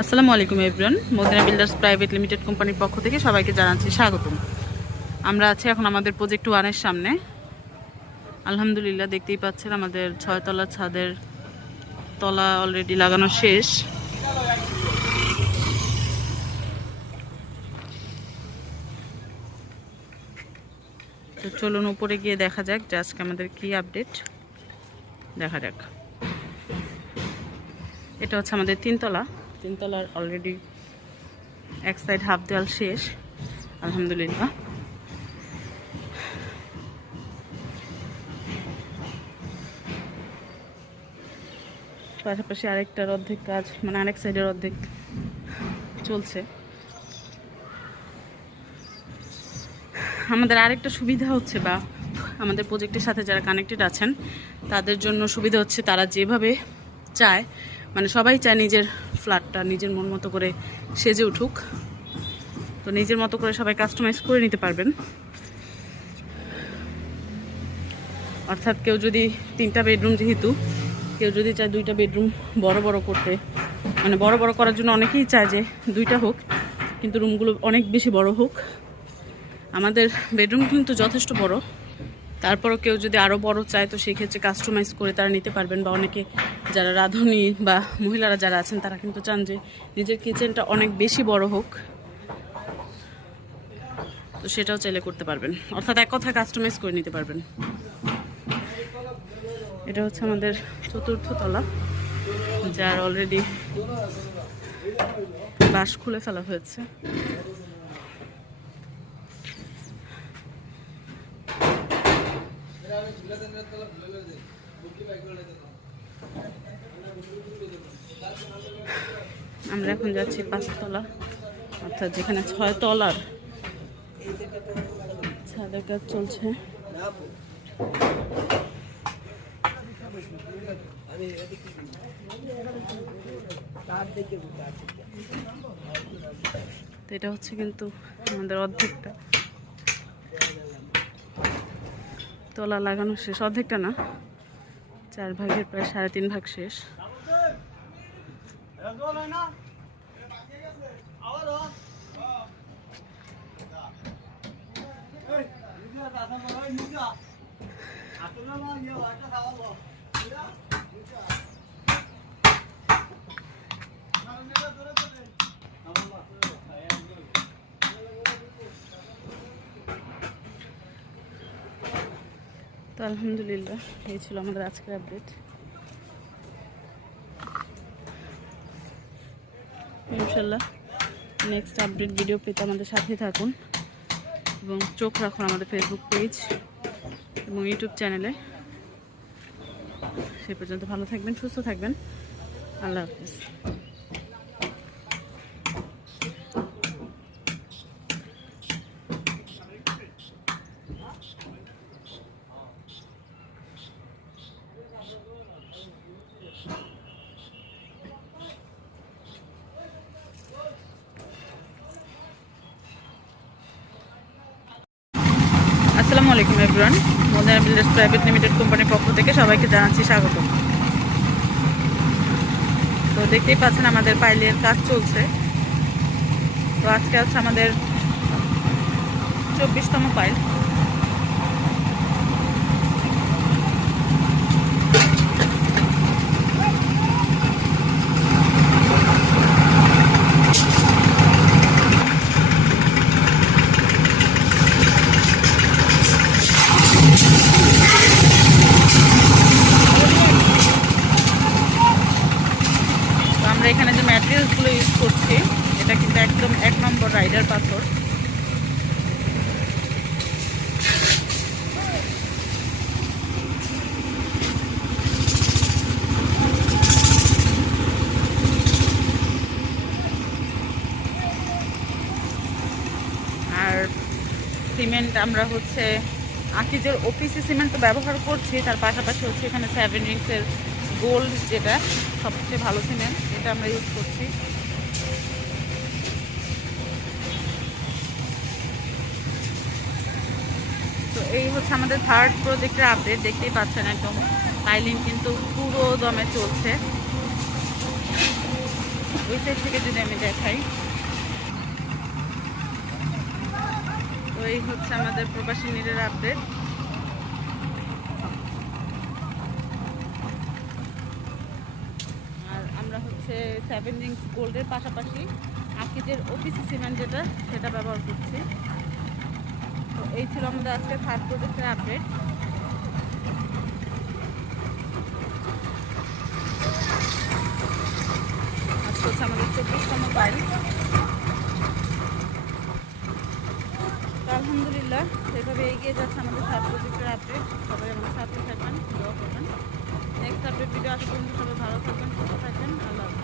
আসসালামু আলাইকুম everyone. Madina builders private limited কোম্পানির পক্ষ থেকে সবাইকে জানাচ্ছি স্বাগতম। আমরা আছি এখন আমাদের প্রজেক্ট 1-এর সামনে। আলহামদুলিল্লাহ, দেখতেই পাচ্ছেন আমাদের 6 তলা ছাদের তলা অলরেডি লাগানো শেষ। তো চলুন উপরে গিয়ে দেখা যাক যে আজকে আমাদের কি আপডেট। দেখা যাক। এটা হচ্ছে আমাদের 3 তলা। 3 তলার অলরেডি এক সাইড হাফ দেওয়াল শেষ আলহামদুলিল্লাহ। পাশাপাশি আরেকটার অর্ধেক কাজ, মানে আরেক সাইডের অর্ধেক চলছে। আমাদের আরেকটা সুবিধা হচ্ছে, বা আমাদের প্রজেক্টের সাথে যারা কানেক্টেড আছেন তাদের জন্য সুবিধা হচ্ছে, তারা যেভাবে চায়, মানে সবাই চায় নিজের ফ্ল্যাটটা নিজের মন মতো করে সেজে উঠুক। তো নিজের মতো করে সবাই কাস্টমাইজ করে নিতে পারবেন। অর্থাৎ কেউ যদি 3টা বেডরুম, যেহেতু কেউ যদি চায় 2টা বেডরুম বড় বড় করতে, মানে বড় বড় করার জন্য অনেকেই চায় যে 2টা হোক, কিন্তু রুমগুলো অনেক বেশি বড় হোক। আমাদের বেডরুম কিন্তু যথেষ্ট বড়, তারপরও কেউ যদি আরও বড় চায় তো সেই ক্ষেত্রে কাস্টমাইজ করে তারা নিতে পারবেন। বা অনেকে যারা রাঁধুনি বা মহিলারা যারা আছেন তারা কিন্তু চান যে নিজের কিচেনটা অনেক বেশি বড় হোক, তো সেটাও চাইলে করতে পারবেন। অর্থাৎ এক কথায় কাস্টমাইজ করে নিতে পারবেন। এটা হচ্ছে আমাদের 4র্থ তলা, যার অলরেডি বাঁশ খুলে ফেলা হয়েছে। আমরা এখন যাচ্ছি 5 তলা, অর্থাৎ যেখানে 6 তলার ছাদের কাজ চলছে। তো এটা হচ্ছে কিন্তু আমাদের অর্ধেকটা তলা লাগানো শেষ। অর্ধেকটা না, 4 ভাগের প্রায় 3.5 ভাগ শেষ। তো আলহামদুলিল্লাহ, এই ছিল আমাদের আজকের আপডেট। ইনশাল্লাহ নেক্সট আপডেট ভিডিও পেতে আমাদের সাথে থাকুন এবং চোখ রাখুন আমাদের ফেসবুক পেজ এবং ইউটিউব চ্যানেলে। সে পর্যন্ত ভালো থাকবেন, সুস্থ থাকবেন। আল্লাহ হাফিজ। আসসালামু আলাইকুম everyone. Madina builders private limited কোম্পানির পক্ষ থেকে সবাইকে জানাচ্ছি স্বাগত। তো দেখতেই পাচ্ছেন আমাদের পাইলের কাজ চলছে। তো আজকে হচ্ছে আমাদের 24তম পাইল। আমরা এখানে যে ম্যাটেরিয়ালসগুলো ইউজ করছি এটা কিন্তু একদম 1 নম্বর রাইডার পাথর। আর সিমেন্ট আমরা হচ্ছে আকিজের ওপিসি সিমেন্ট তো ব্যবহার করছি, তার পাশাপাশি হচ্ছে এখানে 7 রিংসের গোল্ড, যেটা সবচেয়ে ভালো সিমেন্ট, এটা আমরা ইউজ করছি। তো এই হচ্ছে আমাদের 3rd প্রজেক্টের আপডেট। দেখতেই পাচ্ছেন একদম পাইলিং কিন্তু পুরো দমে চলছে। ওই সাইড থেকে যদি আমি দেখাই, তো এই হচ্ছে আমাদের প্রবাসী নীড়ের আপডেট। আর আমরা হচ্ছে 7 রিংস গোল্ডের পাশাপাশি আকিজের ওপিসি সিমেন্ট যেটা সেটা ব্যবহার করছি। তো এই ছিল আমাদের আজকে থার্ড প্রজেক্টের আপডেট। আজকে হচ্ছে আমাদের 24তম বাইল। আলহামদুলিল্লাহ সেভাবে এগিয়ে যাচ্ছে আমাদের থার্ড প্রজেক্টের আপডেট। সবাই আমাদের সাথে থাকবেন, দোয়া করবেন। নেক্সট আপডেট ভিডিও আসা পর্যন্ত সবাই ভালো থাকবেন, সুস্থ থাকবেন। আল্লাহ হাফেজ।